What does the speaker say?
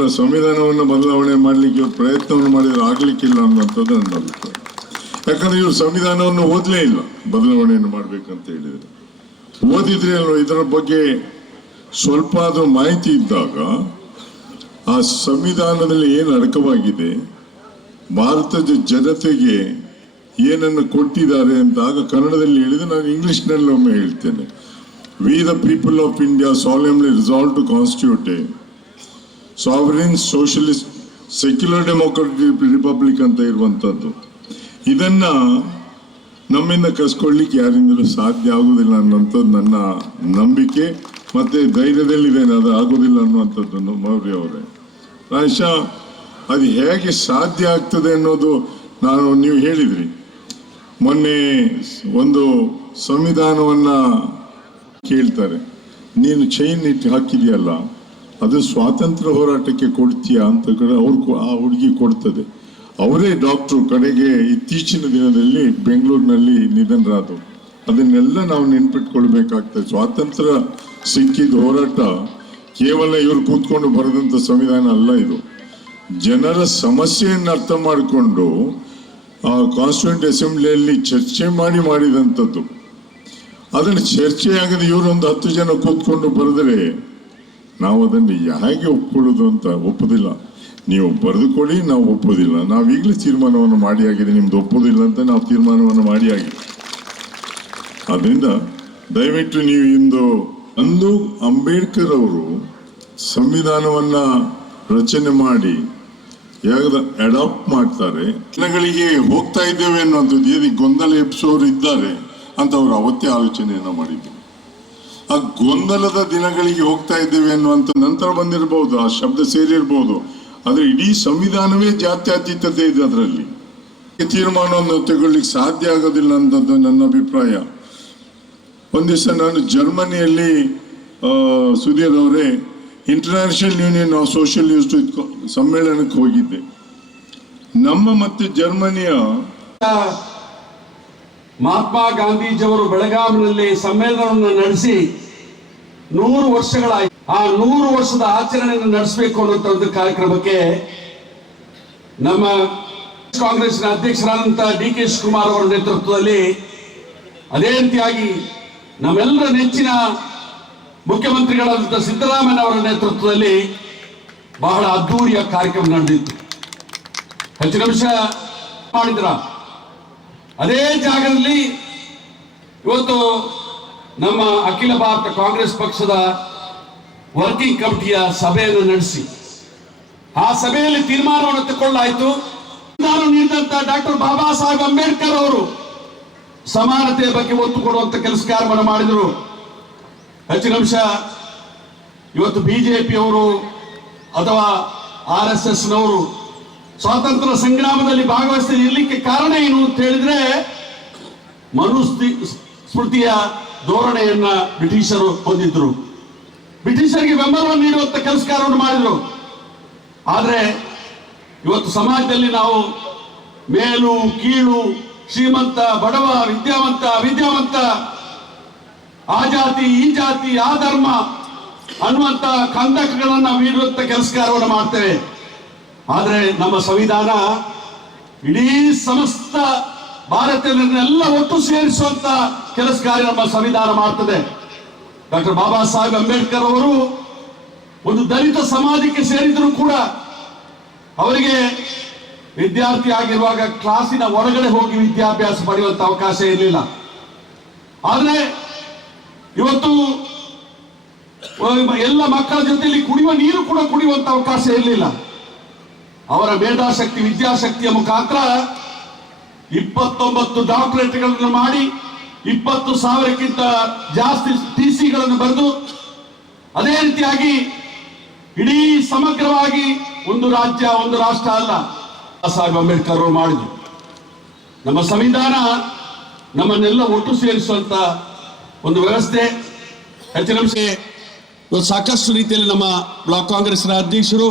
ಕೇವಲ ಸಂವಿಧಾನವನ್ನು ಬದಲಾವಣೆ ಮಾಡಲಿಕ್ಕೆ ಪ್ರಯತ್ನವನ್ನು ಮಾಡಿದ್ರೆ ಆಗ್ಲಿಕ್ಕಿಲ್ಲ ಅನ್ನುವಂಥದ್ದು ನನ್ನ ಅಭಿಪ್ರಾಯ. ಯಾಕಂದ್ರೆ ಇವರು ಸಂವಿಧಾನವನ್ನು ಓದಲೇ ಇಲ್ಲ, ಬದಲಾವಣೆಯನ್ನು ಮಾಡಬೇಕಂತ ಹೇಳಿದರು. ಓದಿದ್ರೆ ಇದರ ಬಗ್ಗೆ ಸ್ವಲ್ಪ ಆದ್ರೂ ಮಾಹಿತಿ ಇದ್ದಾಗ ಆ ಸಂವಿಧಾನದಲ್ಲಿ ಏನು ಅಡಕವಾಗಿದೆ, ಭಾರತದ ಜನತೆಗೆ ಏನನ್ನು ಕೊಟ್ಟಿದ್ದಾರೆ ಅಂತ ಆಗ ಕನ್ನಡದಲ್ಲಿ ಹೇಳಿದ್ರೆ ನಾನು ಇಂಗ್ಲಿಷ್ನಲ್ಲಿ ಒಮ್ಮೆ ಹೇಳ್ತೇನೆ. We the people of India solemnly resolve to constitute sovereign socialist secular democratic republic ಅಂತ ಇರುವಂಥದ್ದು ಇದನ್ನ ನಮ್ಮಿಂದ ಕಸ್ಕೊಳ್ಳಿಕ್ಕೆ ಯಾರಿಂದಲೂ ಸಾಧ್ಯ ಆಗುವುದಿಲ್ಲ ಅನ್ನೋಂಥದ್ದು ನನ್ನ ನಂಬಿಕೆ, ಮತ್ತು ಧೈರ್ಯದಲ್ಲಿದ್ದೇನೆ ಅದು ಆಗೋದಿಲ್ಲ ಅನ್ನುವಂಥದ್ದನ್ನು ಮೌರ್ಯ ಅವರೇ. ಪ್ರಾಯಶಃ ಅದು ಹೇಗೆ ಸಾಧ್ಯ ಆಗ್ತದೆ ಅನ್ನೋದು ನಾನು, ನೀವು ಹೇಳಿದ್ರಿ. ಮೊನ್ನೆ ಒಂದು ಸಂವಿಧಾನವನ್ನು ಕೇಳ್ತಾರೆ. ನೀನು ಚೈನ್ ಇಟ್ಟು ಹಾಕಿದೆಯಲ್ಲ ಅದು ಸ್ವಾತಂತ್ರ್ಯ ಹೋರಾಟಕ್ಕೆ ಕೊಡ್ತೀಯಾ ಅಂತ ಕಡೆ ಅವ್ರು ಆ ಹುಡುಗಿ ಕೊಡ್ತದೆ. ಅವರೇ ಡಾಕ್ಟ್ರು ಕಡೆಗೆ ಇತ್ತೀಚಿನ ದಿನದಲ್ಲಿ ಬೆಂಗಳೂರಿನಲ್ಲಿ ನಿಧನರಾದರು ಅದನ್ನೆಲ್ಲ ನಾವು ನೆನ್ಪಿಟ್ಕೊಳ್ಬೇಕಾಗ್ತದೆ. ಸ್ವಾತಂತ್ರ್ಯ ಸಿಕ್ಕಿದ ಹೋರಾಟ ಕೇವಲ ಇವರು ಕೂತ್ಕೊಂಡು ಬರೆದಂಥ ಸಂವಿಧಾನ ಅಲ್ಲ ಇದು. ಜನರ ಸಮಸ್ಯೆಯನ್ನು ಅರ್ಥ ಮಾಡಿಕೊಂಡು ಕಾನ್ಸ್ಟಿಟ್ಯೂಂಟ್ ಅಸೆಂಬ್ಲಿಯಲ್ಲಿ ಚರ್ಚೆ ಮಾಡಿ ಮಾಡಿದಂಥದ್ದು. ಅದನ್ನು ಚರ್ಚೆ ಆಗದೆ ಇವರೊಂದು ಹತ್ತು ಜನ ಕೂತ್ಕೊಂಡು ಬರೆದರೆ ನಾವು ಅದನ್ನು ಹೇಗೆ ಒಪ್ಕೊಳ್ಳೋದು ಅಂತ ಒಪ್ಪೋದಿಲ್ಲ. ನೀವು ಬರೆದುಕೊಳ್ಳಿ, ನಾವು ಒಪ್ಪೋದಿಲ್ಲ. ನಾವು ಈಗಲೇ ತೀರ್ಮಾನವನ್ನು ಮಾಡಿ ಆಗಿದೆ. ನಿಮ್ದು ಒಪ್ಪೋದಿಲ್ಲ ಅಂತ ನಾವು ತೀರ್ಮಾನವನ್ನು ಮಾಡಿ ಆಗಿದೆ. ಆದ್ದರಿಂದ ದಯವಿಟ್ಟು ನೀವು ಇಂದು ಅಂದು ಅಂಬೇಡ್ಕರ್ ಅವರು ಸಂವಿಧಾನವನ್ನ ರಚನೆ ಮಾಡಿ ಯಾವ್ದು ಅಡಾಪ್ಟ್ ಮಾಡ್ತಾರೆ. ಜನಗಳಿಗೆ ಹೋಗ್ತಾ ಇದ್ದೇವೆ ಅನ್ನುವಂಥದ್ದು ಗೊಂದಲ ಎಬ್ಸೋರು ಇದ್ದಾರೆ ಅಂತ ಅವರು ಅವತ್ತೇ ಆಲೋಚನೆಯನ್ನು ಮಾಡಿದ್ರು. ಆ ಗೊಂದಲದ ದಿನಗಳಿಗೆ ಹೋಗ್ತಾ ಇದ್ದೇವೆ ಅನ್ನುವಂಥ ನಂತರ ಬಂದಿರಬಹುದು ಆ ಶಬ್ದ ಸೇರಿರ್ಬೋದು. ಆದ್ರೆ ಇಡೀ ಸಂವಿಧಾನವೇ ಜಾತ್ಯತೀತತೆ ಇದೆ ಅದರಲ್ಲಿ. ತೀರ್ಮಾನವನ್ನು ತಗೊಳ್ಳಿಕ್ಕೆ ಸಾಧ್ಯ ಆಗೋದಿಲ್ಲ ಅಂತದ್ದು ನನ್ನ ಅಭಿಪ್ರಾಯ. ಒಂದಿವಸ ನಾನು ಜರ್ಮನಿಯಲ್ಲಿ ಸುಧೀರ್ ಅವರೇ ಇಂಟರ್ನ್ಯಾಷನಲ್ ಯೂನಿಯನ್ ಆಫ್ ಸೋಷಿಯಲಿಸ್ಟ್ ಸಮ್ಮೇಳನಕ್ಕೆ ಹೋಗಿದ್ದೆ. ನಮ್ಮ ಮತ್ತೆ ಜರ್ಮನಿಯ ಮಹಾತ್ಮ ಗಾಂಧೀಜಿಯವರು ಬೆಳಗಾವಿನಲ್ಲಿ ಸಮ್ಮೇಳನವನ್ನು ನಡೆಸಿ ನೂರು ವರ್ಷಗಳಾಯಿತು. ಆ ನೂರು ವರ್ಷದ ಆಚರಣೆಯನ್ನು ನಡೆಸಬೇಕು ಅನ್ನುವಂಥ ಒಂದು ಕಾರ್ಯಕ್ರಮಕ್ಕೆ ನಮ್ಮ ಕಾಂಗ್ರೆಸ್ನ ಅಧ್ಯಕ್ಷರಾದಂಥ ಡಿ ಕೆ ಶಿವಕುಮಾರ್ ಅವರ ನೇತೃತ್ವದಲ್ಲಿ ಅದೇ ರೀತಿಯಾಗಿ ನಮ್ಮೆಲ್ಲರ ನೆಚ್ಚಿನ ಮುಖ್ಯಮಂತ್ರಿಗಳಾದಂಥ ಸಿದ್ದರಾಮಯ್ಯ ಅವರ ನೇತೃತ್ವದಲ್ಲಿ ಬಹಳ ಅದ್ದೂರಿಯ ಕಾರ್ಯಕ್ರಮ ನಡೆದಿತ್ತು. ಹೆಚ್ಚಿನ ವಿಷಯ ಮಾಡಿದ್ರ? ಅದೇ ಜಾಗದಲ್ಲಿ ಇವತ್ತು ನಮ್ಮ ಅಖಿಲ ಭಾರತ ಕಾಂಗ್ರೆಸ್ ಪಕ್ಷದ ವರ್ಕಿಂಗ್ ಕಮಿಟಿಯ ಸಭೆಯನ್ನು ನಡೆಸಿ. ಆ ಸಭೆಯಲ್ಲಿ ತೀರ್ಮಾನವನ್ನು ತಗೊಳ್ಳಾಯಿತು ನಾನು ನೀಡಿದಂತ ಡಾಕ್ಟರ್ ಬಾಬಾ ಸಾಹೇಬ್ ಅಂಬೇಡ್ಕರ್ ಅವರು ಸಮಾನತೆಯ ಬಗ್ಗೆ ಒತ್ತು ಕೊಡುವಂತ ಕೆಲಸ ಕಾರ್ಯವನ್ನು ಮಾಡಿದರು. ಹೆಚ್ಚಿನ ಅಂಶ ಇವತ್ತು ಬಿಜೆಪಿಯವರು ಅಥವಾ ಆರ್ ಎಸ್ ಎಸ್ ನವರು ಸ್ವಾತಂತ್ರ್ಯ ಸಂಗ್ರಾಮದಲ್ಲಿ ಭಾಗವಹಿಸದೆ ಇರಲಿಕ್ಕೆ ಕಾರಣ ಏನು ಅಂತ ಹೇಳಿದ್ರೆ ಮನುಸ್ತಿ ಸ್ಮೃತಿಯ ಧೋರಣೆಯನ್ನ ಬ್ರಿಟಿಷರು ಹೊಂದಿದ್ರು. ಬ್ರಿಟಿಷರಿಗೆ ಬೆಂಬಲವನ್ನು ನೀಡುವಂತ ಕೆಲಸ ಕಾರ್ಯವನ್ನು ಮಾಡಿದ್ರು. ಆದ್ರೆ ಇವತ್ತು ಸಮಾಜದಲ್ಲಿ ನಾವು ಮೇಲು, ಕೀಳು, ಶ್ರೀಮಂತ, ಬಡವ, ವಿದ್ಯಾವಂತ ವಿದ್ಯಾವಂತ ಆ ಜಾತಿ ಈ ಜಾತಿ ಆ ಧರ್ಮ ಅನ್ನುವಂತ ಕಂದಕಗಳನ್ನ ಮೀರುವಂತ ಕೆಲಸ ಕಾರ್ಯವನ್ನು ಮಾಡ್ತೇವೆ. ಆದ್ರೆ ನಮ್ಮ ಸಂವಿಧಾನ ಇಡೀ ಸಮಸ್ತ ಭಾರತೀಯರನ್ನೆಲ್ಲ ಒಟ್ಟು ಸೇರಿಸುವಂತ ಕೆಲಸ ಕಾರ್ಯ ನಮ್ಮ ಸಂವಿಧಾನ ಮಾಡ್ತದೆ. ಡಾಕ್ಟರ್ ಬಾಬಾ ಸಾಹೇಬ್ ಅಂಬೇಡ್ಕರ್ ಅವರು ಒಂದು ದಲಿತ ಸಮಾಜಕ್ಕೆ ಸೇರಿದ್ರು ಕೂಡ ಅವರಿಗೆ ವಿದ್ಯಾರ್ಥಿ ಆಗಿರುವಾಗ ಕ್ಲಾಸಿನ ಹೊರಗಡೆ ಹೋಗಿ ವಿದ್ಯಾಭ್ಯಾಸ ಪಡೆಯುವಂತ ಅವಕಾಶ ಇರಲಿಲ್ಲ. ಆದರೆ ಇವತ್ತು ಎಲ್ಲ ಮಕ್ಕಳ ಜೊತೆಯಲ್ಲಿ ಕುಡಿಯುವ ನೀರು ಕೂಡ ಕುಡಿಯುವಂತ ಅವಕಾಶ ಇರಲಿಲ್ಲ. ಅವರ ಮೇಧಾಶಕ್ತಿ, ವಿದ್ಯಾಶಕ್ತಿಯ ಮುಖಾಂತರ ಇಪ್ಪತ್ತೊಂಬತ್ತು ಡಾಕ್ಟರೇಟ್ಗಳನ್ನು ಮಾಡಿ ಇಪ್ಪತ್ತು ಸಾವಿರಕ್ಕಿಂತ ಜಾಸ್ತಿ ಟಿ ಸಿಗಳನ್ನು ಬರೆದು ಅದೇ ರೀತಿಯಾಗಿ ಇಡೀ ಸಮಗ್ರವಾಗಿ ಒಂದು ರಾಜ್ಯ, ಒಂದು ರಾಷ್ಟ್ರ ಅಲ್ಲ. ಸಾಹೇಬ್ ಅಂಬೇಡ್ಕರ್ ಅವರು ಮಾಡಿದ್ರು ನಮ್ಮ ಸಂವಿಧಾನ ನಮ್ಮನ್ನೆಲ್ಲ ಒಟ್ಟು ಸೇರಿಸುವಂತ ಒಂದು ವ್ಯವಸ್ಥೆ. ಹೆಚ್ಚಿನ ಸಾಕಷ್ಟು ರೀತಿಯಲ್ಲಿ ನಮ್ಮ ಬ್ಲಾಕ್ ಕಾಂಗ್ರೆಸ್ನ ಅಧ್ಯಕ್ಷರು